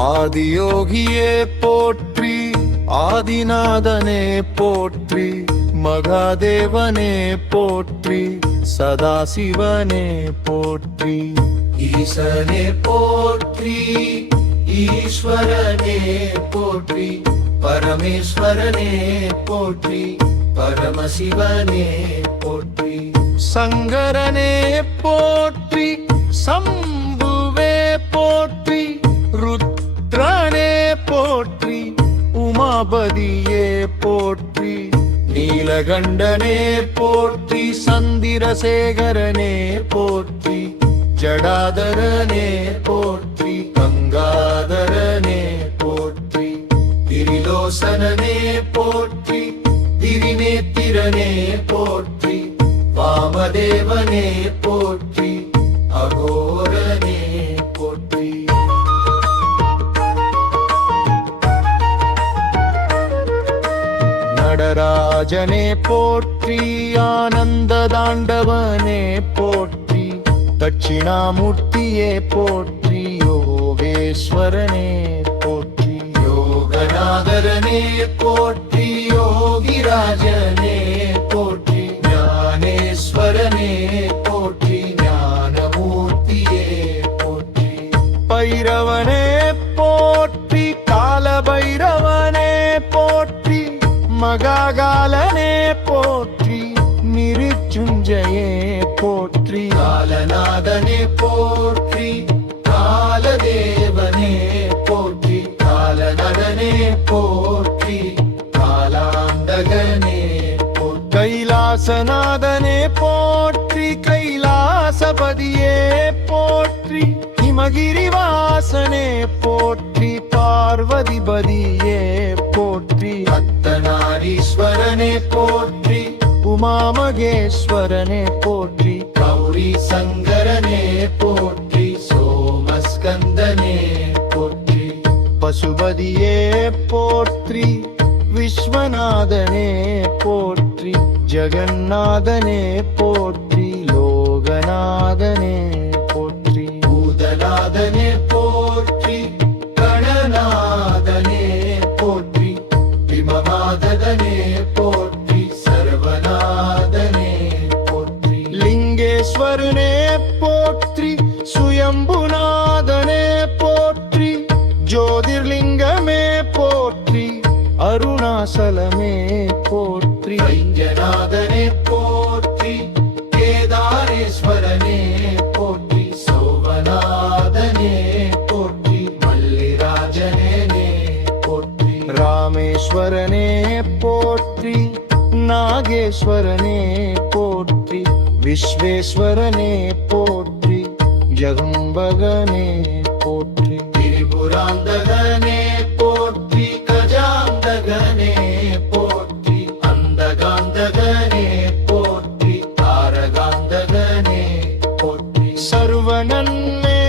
ஆதியோகியே போற்றி, ஆதிநாதனே போற்றி, மகாதேவனே போற்றி, சதாசிவனே போற்றி. ஈசனே போற்றி, ஈஸ்வரனே போற்றி, பரமேஸ்வரனே போற்றி, பரமசிவனே போற்றி. சங்கரனே போற்றி, சம்புவே போற்றி, ருத்ரனே போற்றி, உமாபதியே போற்றி, நீலகண்டனே போற்றி, சந்திரசேகரனே போற்றி, ஜடாதரனே போற்றி, கங்காதரனே போற்றி, திரிலோசனனே போற்றி, திரிநேத்திரனே போற்றி, வாமதேவனே போற்றி, அகோரனே போற்றி. நடராஜனே போற்றி, ஆனந்த தாண்டவனே போற்றி, தட்சிணாமூர்த்தியே போற்றி, யோகேஸ்வரனே போற்றி, யோகநாதரனே போற்றி, யோகிராஜனே போற்றி, ஞானேஸ்வரனே போற்றி, ஞானமூர்த்தியே போற்றி. பைரவனே போற்றி, காலபைரவனே போற்றி, மகாகாலனே போற்றி, மிருத்யுஞ்சயே போற்றி, காலநாதனே போற்றி, காலதேவனே போற்றி, காலநடனே போற்றி, காலாந்தகனே போற்றி. கைலாசநாதனே போற்றி, கைலாசபதியே போற்றி, ஹிமகிரிவாசனே போற்றி, பார்வதிபதியே போற்றி, அர்த்தநாரீஸ்வரனே போற்றி, உமாமகேஸ்வரனே போற்றி, கௌரி சங்கரனே போற்றி, சோமஸ்கந்தனே போற்றி. பசுபதியே போற்றி, விஸ்வநாதனே போற்றி, ஜெகநாதனே போற்றி, லோகநாதனே போற்றி, பூதநாதனே போற்றி, கணநாதனே போற்றி, விமமாதனே போற்றி, சர்வநாதனே போற்றி. லிங்கேஸ்வரனே போற்றி, சுயம்புநாதனே போற்றி, ஜோதிர்லிங்கமே போற்றி, அருணாசலமே போற்றி, வைத்தியநாதனே போற்றி, கேதாரேஸ்வரனே போற்றி, சோமநாதனே போற்றி, மல்லிராஜனே போற்றி, ராமேஸ்வரனே போற்றி, நாகேஸ்வரனே போற்றி, விஸ்வேஸ்வரனே போற்றி, ஜகம்பகனே போற்றி, திரிபுராந்தகனே போற்றி, கஜாந்தகனே போற்றி, அந்தகாந்தகனே போற்றி, தாரகாந்தகனே போற்றி, சர்வனன்னே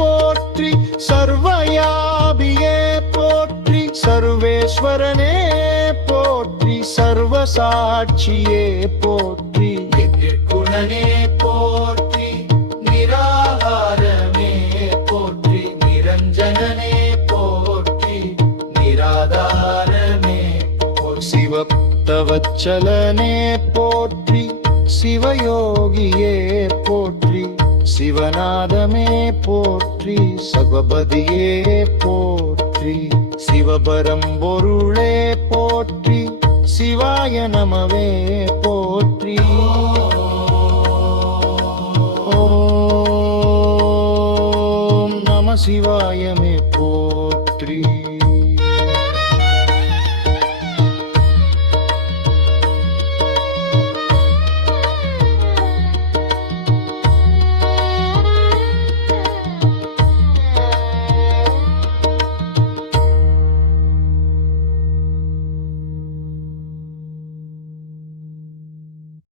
போற்றி, சர்வயாபியே போற்றி, சர்வேஸ்வரனே போற்றி, சர்வசாட்சியே போற்றி, குணனே போற்றி, நிராகாரமே போற்றி, நிரஞ்சனனே போற்றி, நிராதாரமே போற்றி, சிவபக்தவத்சலனே போற்றி, சிவயோகியே போற்றி, சிவநாதமே போற்றி, சகபதியே போற்றி, சிவபரம்பொருளே போற்றி, சிவாய நமவே போற்றி. ஓம் நம சிவாய மே போற்றி.